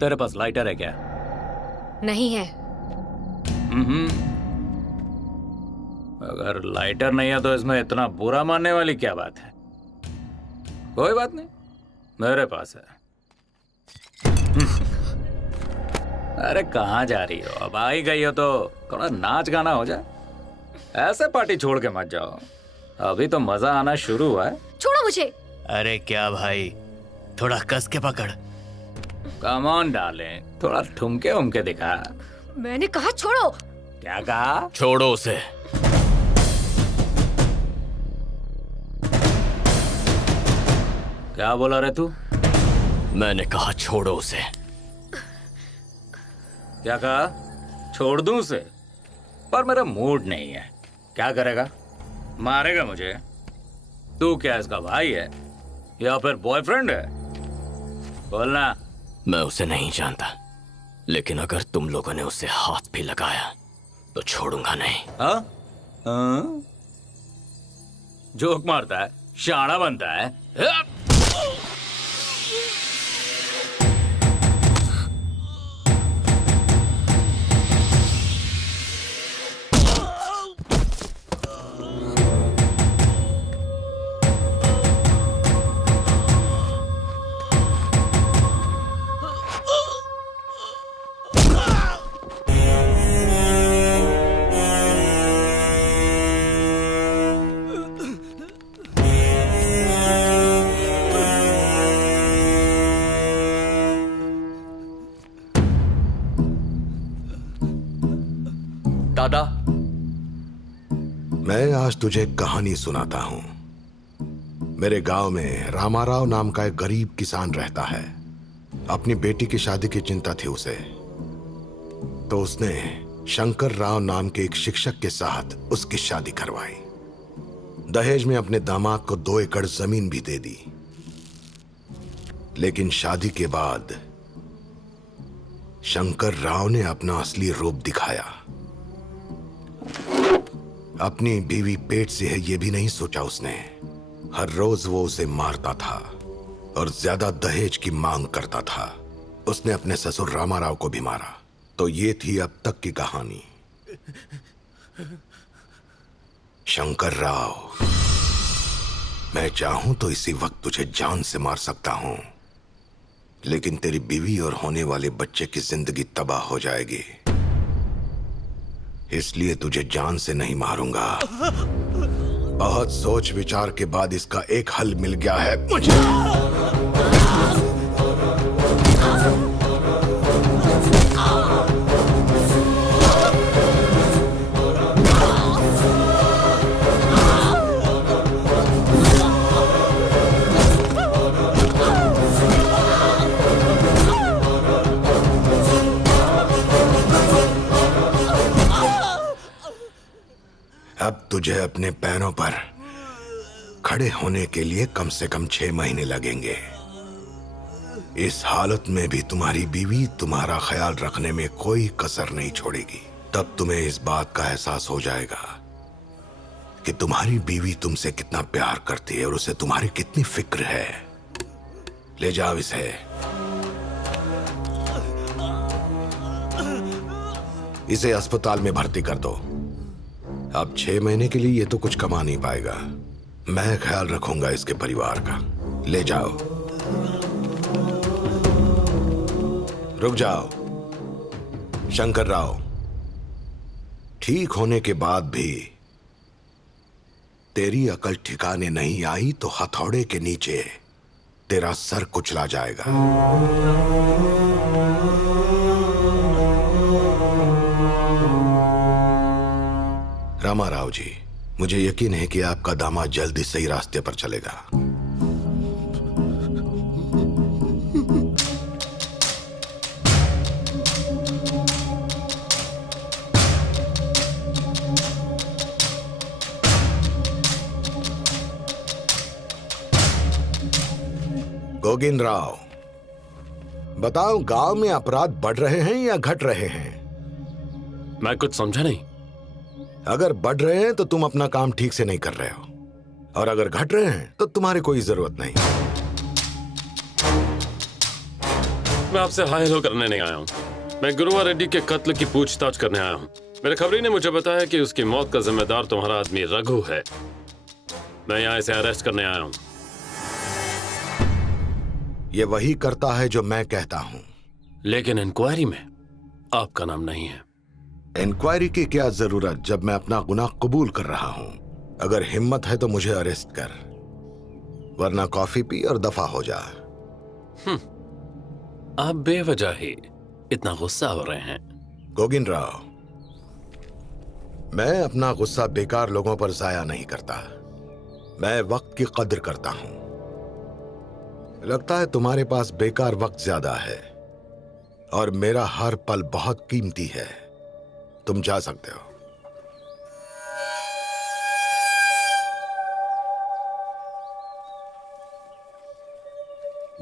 तेरे पास लाइटर है क्या? नहीं है। अगर लाइटर नहीं है तो इसमें इतना बुरा मानने वाली क्या बात है? कोई बात नहीं, मेरे पास है। अरे कहाँ जा रही हो? अब आ ही गई हो तो थोड़ा नाच गाना हो जाए। ऐसे पार्टी छोड़ के मत जाओ, अभी तो मजा आना शुरू हुआ है। छोड़ो मुझे। अरे क्या भाई, थोड़ा कस के पकड़। कम ऑन डार्लिंग, थोड़ा ठुमके उमके दिखा। मैंने कहा छोड़ो। क्या कहा? छोड़ो उसे। क्या बोला रे तू? मैंने कहा छोड़ो उसे। क्या कहा? छोड़ दूं उसे? पर मेरा मूड नहीं है। क्या करेगा? मारेगा मुझे? तू क्या इसका भाई है या फिर बॉयफ्रेंड है? बोलना। मैं उसे नहीं जानता, लेकिन अगर तुम लोगों ने उसे हाथ भी लगाया तो छोड़ूंगा नहीं। हाँ? हाँ? जोक मारता है, शाना बनता है। दादा, मैं आज तुझे एक कहानी सुनाता हूं। मेरे गांव में रामाराव नाम का एक गरीब किसान रहता है। अपनी बेटी की शादी की चिंता थी उसे, तो उसने शंकर राव नाम के एक शिक्षक के साथ उसकी शादी करवाई। दहेज में अपने दामाद को 2 एकड़ जमीन भी दे दी। लेकिन शादी के बाद शंकर राव ने अपना असली रूप दिखाया। अपनी बीवी पेट से है ये भी नहीं सोचा उसने। हर रोज वो उसे मारता था और ज्यादा दहेज की मांग करता था। उसने अपने ससुर रामाराव को भी मारा। तो ये थी अब तक की कहानी। शंकर राव, मैं चाहूं तो इसी वक्त तुझे जान से मार सकता हूं, लेकिन तेरी बीवी और होने वाले बच्चे की जिंदगी तबाह हो जाएगी। इसलिए तुझे जान से नहीं मारूंगा। बहुत सोच विचार के बाद इसका एक हल मिल गया है मुझे। अब तुझे अपने पैरों पर खड़े होने के लिए कम से कम 6 महीने लगेंगे। इस हालत में भी तुम्हारी बीवी तुम्हारा ख्याल रखने में कोई कसर नहीं छोड़ेगी। तब तुम्हें इस बात का एहसास हो जाएगा कि तुम्हारी बीवी तुमसे कितना प्यार करती है और उसे तुम्हारी कितनी फिक्र है। ले जाओ इसे। इसे अस्पताल में भर्ती कर दो। अब 6 महीने के लिए ये तो कुछ कमा नहीं पाएगा। मैं ख्याल रखूंगा इसके परिवार का। ले जाओ। रुक जाओ शंकर राव। ठीक होने के बाद भी तेरी अकल ठिकाने नहीं आई तो हथौड़े के नीचे तेरा सर कुचला जाएगा। रामाराव जी, मुझे यकीन है कि आपका दामाद जल्दी सही रास्ते पर चलेगा। गोविंद राव, बताओ, गांव में अपराध बढ़ रहे हैं या घट रहे हैं? मैं कुछ समझा नहीं। अगर बढ़ रहे हैं तो तुम अपना काम ठीक से नहीं कर रहे हो, और अगर घट रहे हैं तो तुम्हारी कोई जरूरत नहीं। मैं आपसे हाय हेलो करने नहीं आया हूँ। मैं गुरुवा रेड्डी के कत्ल की पूछताछ करने आया हूँ। मेरे खबरी ने मुझे बताया कि उसकी मौत का जिम्मेदार तुम्हारा आदमी रघु है। मैं यहाँ इसे अरेस्ट करने आया हूँ। ये वही करता है जो मैं कहता हूँ। लेकिन इंक्वायरी में आपका नाम नहीं है। इंक्वायरी की क्या जरूरत जब मैं अपना गुनाह कबूल कर रहा हूँ। अगर हिम्मत है तो मुझे अरेस्ट कर, वरना कॉफी पी और दफा हो जा। आप बेवजह ही इतना गुस्सा हो रहे हैं। गोगिन राव, मैं अपना गुस्सा बेकार लोगों पर जाया नहीं करता। मैं वक्त की कदर करता हूं। लगता है तुम्हारे पास बेकार वक्त ज्यादा है और मेरा हर पल बहुत कीमती है। तुम जा सकते हो।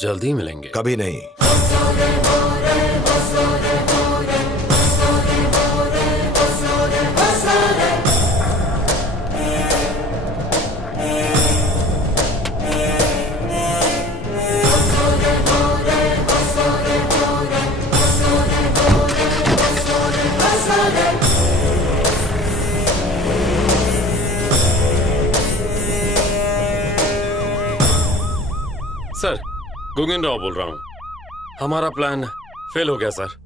जल्दी मिलेंगे। कभी नहीं। सर, गोगिन राव बोल रहा हूँ। हमारा प्लान फेल हो गया सर।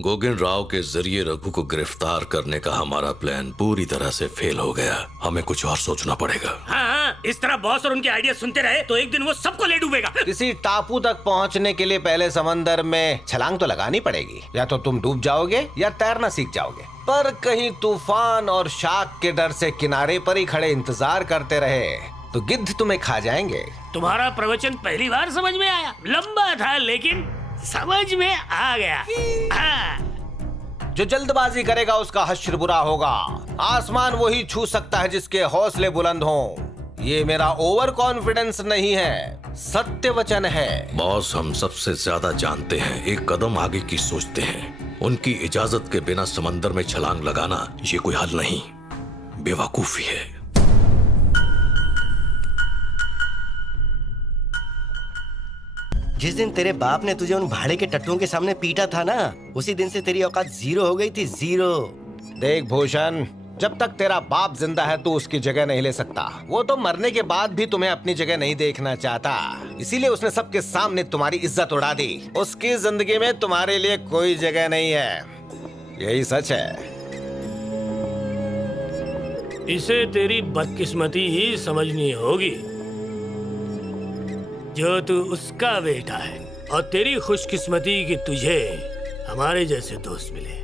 गोगिन राव के जरिए रघु को गिरफ्तार करने का हमारा प्लान पूरी तरह से फेल हो गया। हमें कुछ और सोचना पड़ेगा। हाँ, इस तरह बॉस और उनके आइडिया सुनते रहे तो एक दिन वो सबको ले डूबेगा। किसी टापू तक पहुंचने के लिए पहले समंदर में छलांग तो लगानी पड़ेगी। या तो तुम डूब जाओगे या तैरना सीख जाओगे। पर कहीं तूफान और शाख के डर से किनारे पर ही खड़े इंतजार करते रहे तो गिद्ध तुम्हें खा जाएंगे। तुम्हारा प्रवचन पहली बार समझ में आया। लंबा था लेकिन समझ में आ गया। हाँ। जो जल्दबाजी करेगा उसका हश्र बुरा होगा। आसमान वही छू सकता है जिसके हौसले बुलंद हों। ये मेरा ओवर कॉन्फिडेंस नहीं है, सत्य वचन है। बॉस, हम सबसे ज्यादा जानते हैं, एक कदम आगे की सोचते हैं। उनकी इजाजत के बिना समंदर में छलांग लगाना ये कोई हल नहीं, बेवकूफी है। जिस दिन तेरे बाप ने तुझे उन भाड़े के टट्टुओं के सामने पीटा था ना, उसी दिन से तेरी औकात जीरो हो गई थी, जीरो। देख भूषण, जब तक तेरा बाप जिंदा है तू उसकी जगह नहीं ले सकता। वो तो मरने के बाद भी तुम्हें अपनी जगह नहीं देखना चाहता, इसीलिए उसने सबके सामने तुम्हारी इज्जत उड़ा दी। उसकी जिंदगी में तुम्हारे लिए कोई जगह नहीं है, यही सच है। इसे तेरी बदकिस्मती ही समझनी होगी जो तू उसका बेटा है, और तेरी खुशकिस्मती कि तुझे हमारे जैसे दोस्त मिले।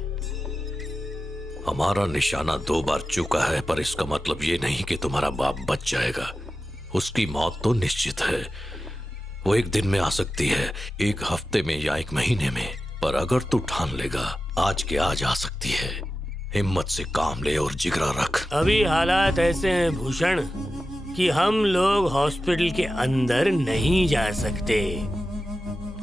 हमारा निशाना 2 बार चुका है, पर इसका मतलब ये नहीं कि तुम्हारा बाप बच जाएगा। उसकी मौत तो निश्चित है। वो एक दिन में आ सकती है, 1 हफ्ते में या 1 महीने में, पर अगर तू ठान लेगा आज के आज आ सकती है। हिम्मत से काम ले और जिगरा रख। अभी हालात ऐसे हैं भूषण कि हम लोग हॉस्पिटल के अंदर नहीं जा सकते।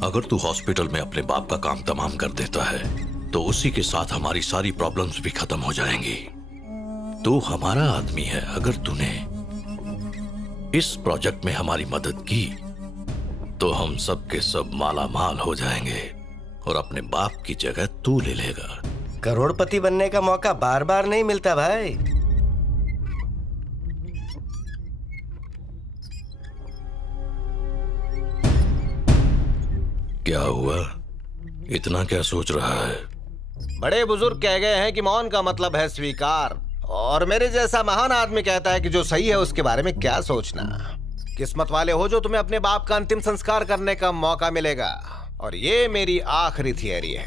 अगर तू हॉस्पिटल में अपने बाप का काम तमाम कर देता है तो उसी के साथ हमारी सारी प्रॉब्लम्स भी खत्म हो जाएंगी। तू हमारा आदमी है। अगर तूने इस प्रोजेक्ट में हमारी मदद की तो हम सब के सब माला माल हो जाएंगे और अपने बाप की जगह तू ले लेगा। करोड़पति बनने का मौका बार बार नहीं मिलता भाई। क्या हुआ? इतना क्या सोच रहा है? बड़े बुजुर्ग कह गए हैं कि मौन का मतलब है स्वीकार, और मेरे जैसा महान आदमी कहता है कि जो सही है उसके बारे में क्या सोचना। किस्मत वाले हो जो तुम्हें अपने बाप का अंतिम संस्कार करने का मौका मिलेगा, और ये मेरी आखिरी थियरी है।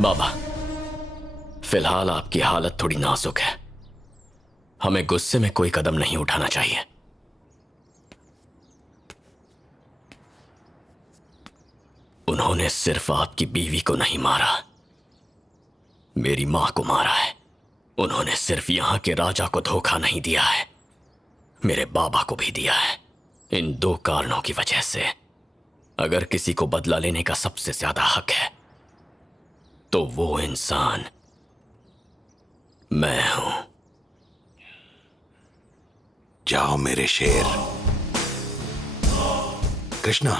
बाबा, फिलहाल आपकी हालत थोड़ी नाजुक है। हमें गुस्से में कोई कदम नहीं उठाना चाहिए। उन्होंने सिर्फ आपकी बीवी को नहीं मारा, मेरी मां को मारा है। उन्होंने सिर्फ यहां के राजा को धोखा नहीं दिया है, मेरे बाबा को भी दिया है। इन 2 कारणों की वजह से अगर किसी को बदला लेने का सबसे ज्यादा हक है तो वो इंसान मैं हूं। जाओ मेरे शेर, कृष्णा,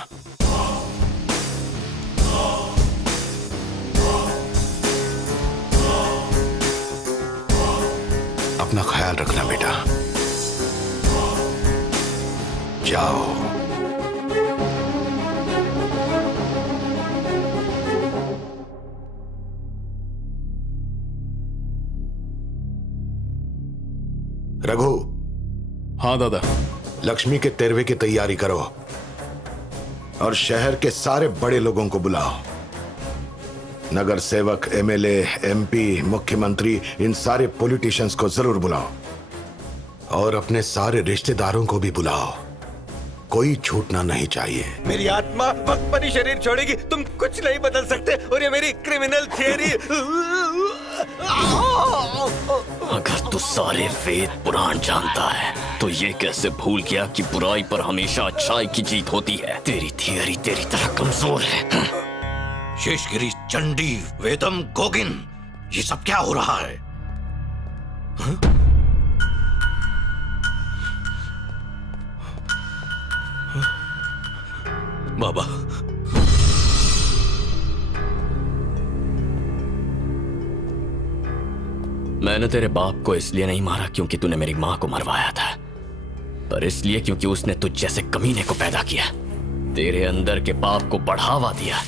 अपना ख्याल रखना बेटा। जाओ। रघु। हाँ दादा। लक्ष्मी के तेरवे की तैयारी करो और शहर के सारे बड़े लोगों को बुलाओ। नगर सेवक, एमएलए, एमपी, मुख्यमंत्री, इन सारे पॉलिटिशियंस को जरूर बुलाओ और अपने सारे रिश्तेदारों को भी बुलाओ। कोई छूटना नहीं चाहिए। मेरी आत्मा वक्त शरीर छोड़ेगी, तुम कुछ नहीं बदल सकते और ये मेरी क्रिमिनल थियरी। अगर तू सारे वेद पुराण जानता है तो ये कैसे भूल गया कि बुराई पर हमेशा अच्छाई की जीत होती है। तेरी थियरी तेरी तरह कमजोर है। शेषगिरी, चंडी, वेदम, गोगिन, ये सब क्या हो रहा है? बाबा, मैंने तेरे बाप को इसलिए नहीं मारा क्योंकि तूने मेरी मां को मरवाया था, पर इसलिए क्योंकि उसने तुझ जैसे कमीने को पैदा किया, तेरे अंदर के पाप को बढ़ावा दिया,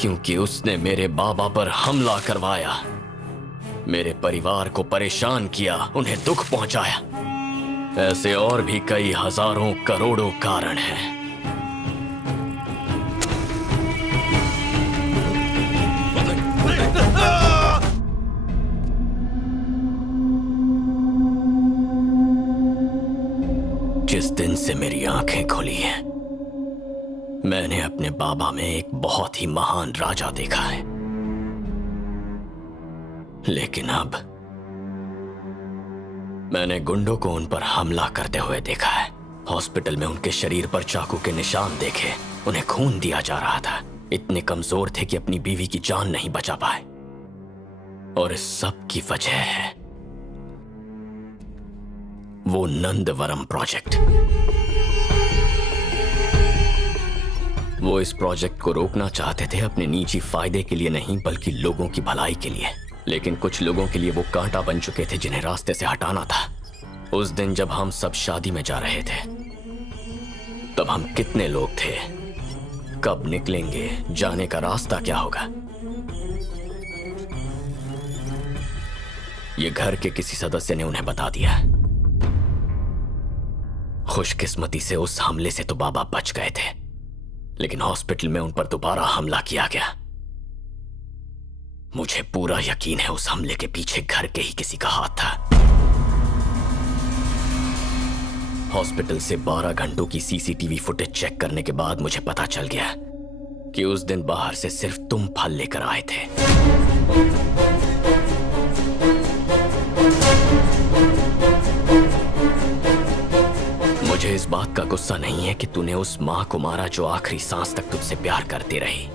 क्योंकि उसने मेरे बाबा पर हमला करवाया, मेरे परिवार को परेशान किया, उन्हें दुख पहुंचाया। ऐसे और भी कई हजारों करोड़ों कारण हैं। जिस दिन से मेरी आंखें खुली हैं, मैंने अपने बाबा में एक बहुत ही महान राजा देखा है, लेकिन अब मैंने गुंडों को उन पर हमला करते हुए देखा है। हॉस्पिटल में उनके शरीर पर चाकू के निशान देखे, उन्हें खून दिया जा रहा था। इतने कमजोर थे कि अपनी बीवी की जान नहीं बचा पाए। और इस सब की वजह है वो नंदवरम प्रोजेक्ट। वो इस प्रोजेक्ट को रोकना चाहते थे, अपने निजी फायदे के लिए नहीं बल्कि लोगों की भलाई के लिए। लेकिन कुछ लोगों के लिए वो कांटा बन चुके थे जिन्हें रास्ते से हटाना था। उस दिन जब हम सब शादी में जा रहे थे, तब हम कितने लोग थे, कब निकलेंगे, जाने का रास्ता क्या होगा। ये घर के किसी सदस्य ने उन्हें बता दिया। खुशकिस्मती से उस हमले से तो बाबा बच गए थे, लेकिन हॉस्पिटल में उन पर दोबारा हमला किया गया। मुझे पूरा यकीन है उस हमले के पीछे घर के ही किसी का हाथ था। हॉस्पिटल से 12 घंटों की सीसीटीवी फुटेज चेक करने के बाद मुझे पता चल गया कि उस दिन बाहर से सिर्फ तुम फल लेकर आए थे। मुझे इस बात का गुस्सा नहीं है कि तूने उस मां को मारा जो आखिरी सांस तक तुझसे प्यार करती रही,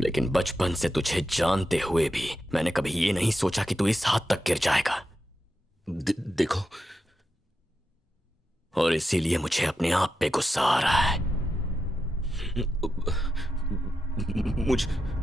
लेकिन बचपन से तुझे जानते हुए भी मैंने कभी ये नहीं सोचा कि तू इस हद तक गिर जाएगा। देखो, और इसीलिए मुझे अपने आप पे गुस्सा आ रहा है। मुझे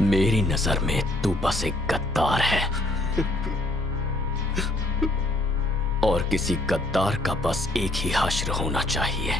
मेरी नजर में तू बस एक गद्दार है, और किसी गद्दार का बस एक ही हश्र होना चाहिए।